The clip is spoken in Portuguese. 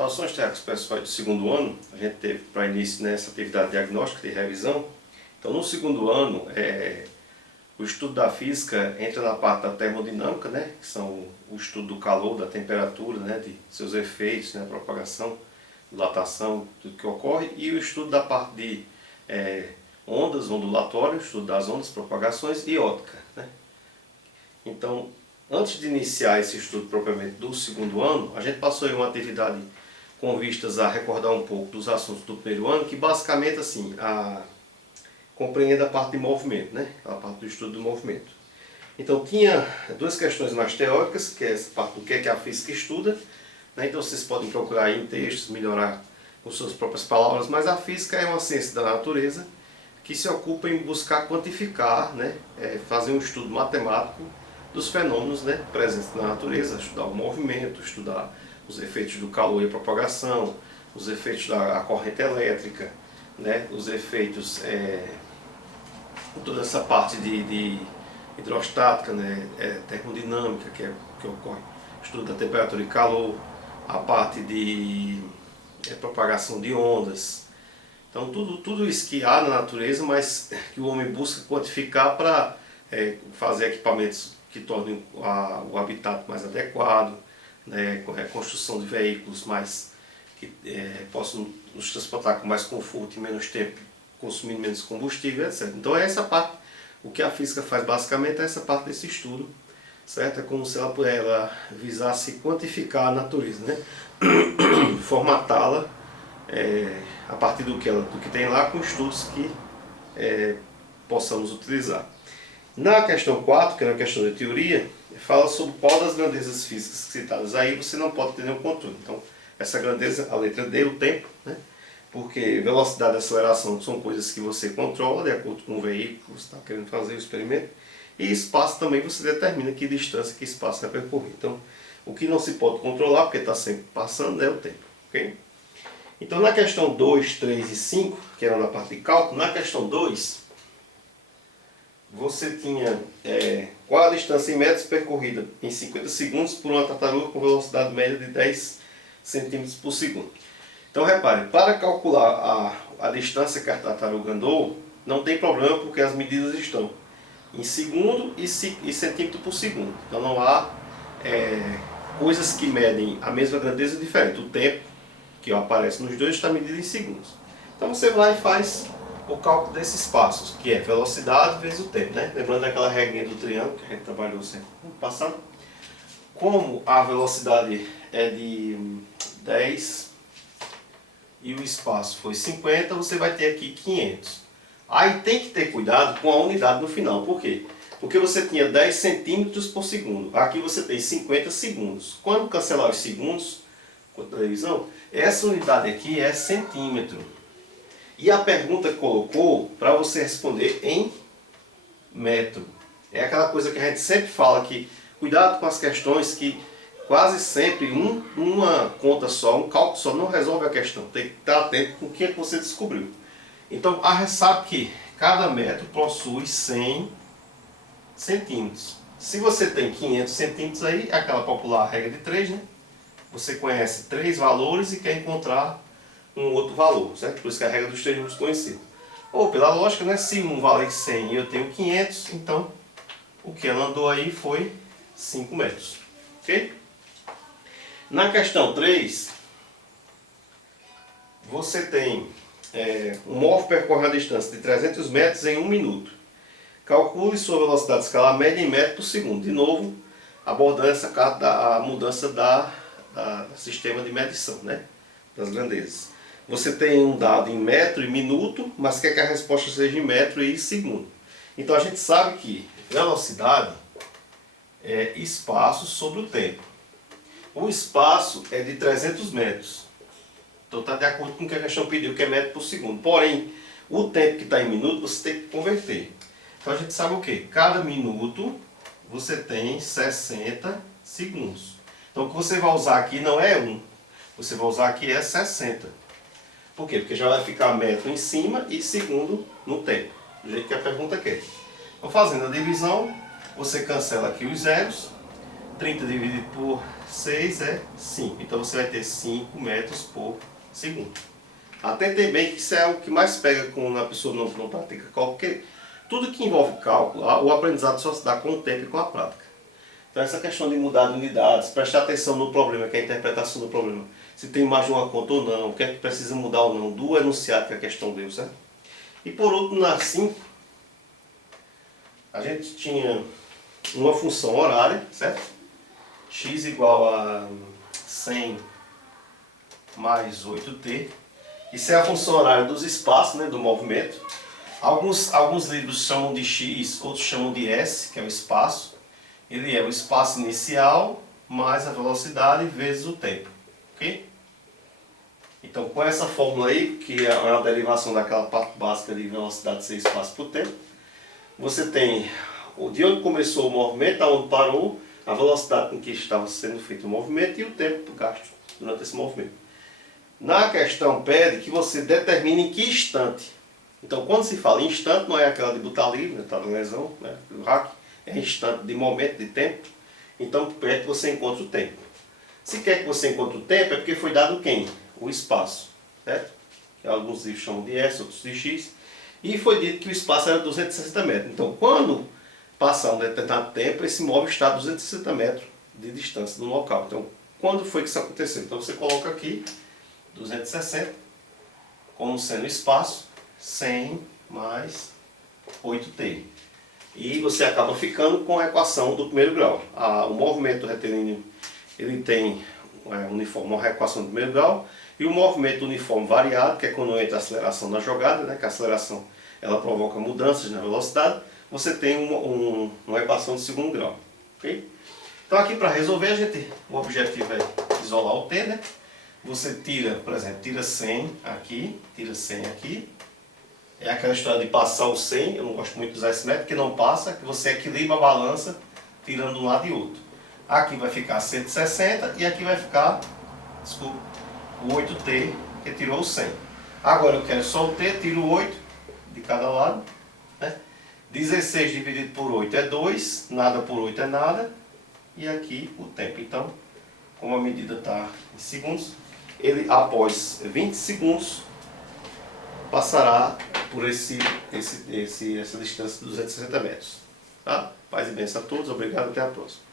Relações técnicas pessoais do segundo ano, a gente teve para início nessa atividade diagnóstica de revisão. Então, no segundo ano, o estudo da física entra na parte da termodinâmica, né, que são o estudo do calor, da temperatura, né, de seus efeitos, né, propagação, dilatação, tudo que ocorre, e o estudo da parte de ondas, ondulatórias, estudo das ondas, propagações e óptica, né. Então, antes de iniciar esse estudo propriamente do segundo ano, a gente passou aí uma atividade com vistas a recordar um pouco dos assuntos do primeiro ano, que basicamente assim, compreende a parte de movimento, né? A parte do estudo do movimento. Então tinha duas questões mais teóricas, que é essa parte do que é a física estuda, né? Então vocês podem procurar aí em textos, melhorar com suas próprias palavras, mas a física é uma ciência da natureza que se ocupa em buscar quantificar, né? Fazer um estudo matemático dos fenômenos, né, presentes na natureza, estudar o movimento, estudar os efeitos do calor e a propagação, os efeitos da corrente elétrica, né, os efeitos, toda essa parte de hidrostática, né, termodinâmica que ocorre, estudo da temperatura e calor, a parte de propagação de ondas. Então tudo isso que há na natureza, mas que o homem busca quantificar para fazer equipamentos que tornem o habitat mais adequado, né, com a construção de veículos que possam nos transportar com mais conforto e menos tempo, consumindo menos combustível, etc. Então essa parte, o que a física faz basicamente é essa parte desse estudo, certo? É como se ela visasse quantificar a natureza, né? Formatá-la a partir do que tem lá, com estudos que possamos utilizar. Na questão 4, que é uma questão de teoria, fala sobre qual das grandezas físicas citadas aí você não pode ter nenhum controle. Então, essa grandeza, a letra D, o tempo, né? Porque velocidade e aceleração são coisas que você controla de acordo com o veículo que você está querendo fazer o experimento. E espaço também você determina que distância, que espaço vai percorrer. Então, o que não se pode controlar, porque está sempre passando, é o tempo. Okay? Então, na questão 2, 3 e 5, que era na parte de cálculo, na questão 2, você tinha qual a distância em metros percorrida em 50 segundos por uma tartaruga com velocidade média de 10 centímetros por segundo. Então repare, para calcular a distância que a tartaruga andou, não tem problema porque as medidas estão em segundo e centímetro por segundo. Então não há coisas que medem a mesma grandeza diferente. O tempo que aparece nos dois está medido em segundos. Então você vai e faz o cálculo desses passos, que é velocidade vezes o tempo, né? Lembrando aquela regrinha do triângulo que a gente trabalhou sempre no passado. Como a velocidade é de 10 e o espaço foi 50, você vai ter aqui 500. Aí tem que ter cuidado com a unidade no final. Por quê? Porque você tinha 10 centímetros por segundo. Aqui você tem 50 segundos. Quando cancelar os segundos com a televisão, essa unidade aqui é centímetro. E a pergunta colocou para você responder em metro. É aquela coisa que a gente sempre fala, que cuidado com as questões que quase sempre uma conta só, um cálculo só não resolve a questão. Tem que estar atento com o que você descobriu. Então a gente sabe que cada metro possui 100 centímetros. Se você tem 500 centímetros aí, é aquela popular regra de 3, né? Você conhece 3 valores e quer encontrar um outro valor, certo? Por isso que é a regra dos 3 números conhecidos. Ou pela lógica, né? Se um vale 100 e eu tenho 500, então o que ela andou aí foi 5 metros. Ok? Na questão 3, você tem um móvel percorre a distância de 300 metros em 1 minuto. Calcule sua velocidade escalar média em metros por segundo. De novo, abordando a mudança do sistema de medição, né? Das grandezas. Você tem um dado em metro e minuto, mas quer que a resposta seja em metro e segundo. Então a gente sabe que velocidade é espaço sobre o tempo. O espaço é de 300 metros. Então está de acordo com o que a questão pediu, que é metro por segundo. Porém, o tempo que está em minuto você tem que converter. Então a gente sabe o quê? Cada minuto você tem 60 segundos. Então o que você vai usar aqui não é 1. Você vai usar aqui é 60. Por quê? Porque já vai ficar metro em cima e segundo no tempo, do jeito que a pergunta quer. Então, fazendo a divisão, você cancela aqui os zeros. 30 dividido por 6 é 5. Então você vai ter 5 metros por segundo. Atentem bem que isso é o que mais pega quando a pessoa não pratica cálculo, porque tudo que envolve cálculo, o aprendizado só se dá com o tempo e com a prática. Então essa questão de mudar de unidades, prestar atenção no problema, que é a interpretação do problema, se tem mais de uma conta ou não, o que é que precisa mudar ou não, do enunciado que a questão deu, certo? E por último, na 5, a gente tinha uma função horária, certo? X igual a 100 mais 8t. Isso é a função horária dos espaços, né, do movimento. Alguns livros chamam de x, outros chamam de s, que é o espaço. Ele é o espaço inicial mais a velocidade vezes o tempo. Ok? Então, com essa fórmula aí, que é uma derivação daquela parte básica de velocidade ser espaço por tempo, você tem de onde começou o movimento, aonde parou, a velocidade com que estava sendo feito o movimento e o tempo gasto durante esse movimento. Na questão pede que você determine em que instante. Então, quando se fala em instante, não é aquela de botar livre, né, tá na lesão, né, do hack, é instante de momento, de tempo. Então, pede que você encontre o tempo. Se quer que você encontre o tempo, é porque foi dado quem? O espaço, certo? Que alguns livros chamam de S, outros de X. E foi dito que o espaço era 260 metros. Então, quando passar um determinado tempo, esse móvel está a 260 metros de distância do local. Então, quando foi que isso aconteceu? Então, você coloca aqui 260 como sendo espaço 100 mais 8t. E você acaba ficando com a equação do primeiro grau. O movimento retilíneo ele tem uma equação do primeiro grau, e o movimento uniforme variado, que é quando entra a aceleração na jogada, né, que a aceleração ela provoca mudanças na velocidade, você tem uma equação de segundo grau. Okay? Então aqui para resolver, o objetivo é isolar o t, né? Você tira, por exemplo, tira 100 aqui, tira 100 aqui. É aquela história de passar o 100, eu não gosto muito de usar esse método, que não passa, que você equilibra a balança tirando de um lado e outro. Aqui vai ficar 160 e aqui vai ficar, desculpa, o 8t, que tirou o 100. Agora eu quero só o t, tiro 8 de cada lado. Né? 16 dividido por 8 é 2, nada por 8 é nada. E aqui o tempo. Então, como a medida está em segundos, ele após 20 segundos passará por essa distância de 260 metros. Tá? Paz e bênção a todos, obrigado, até a próxima.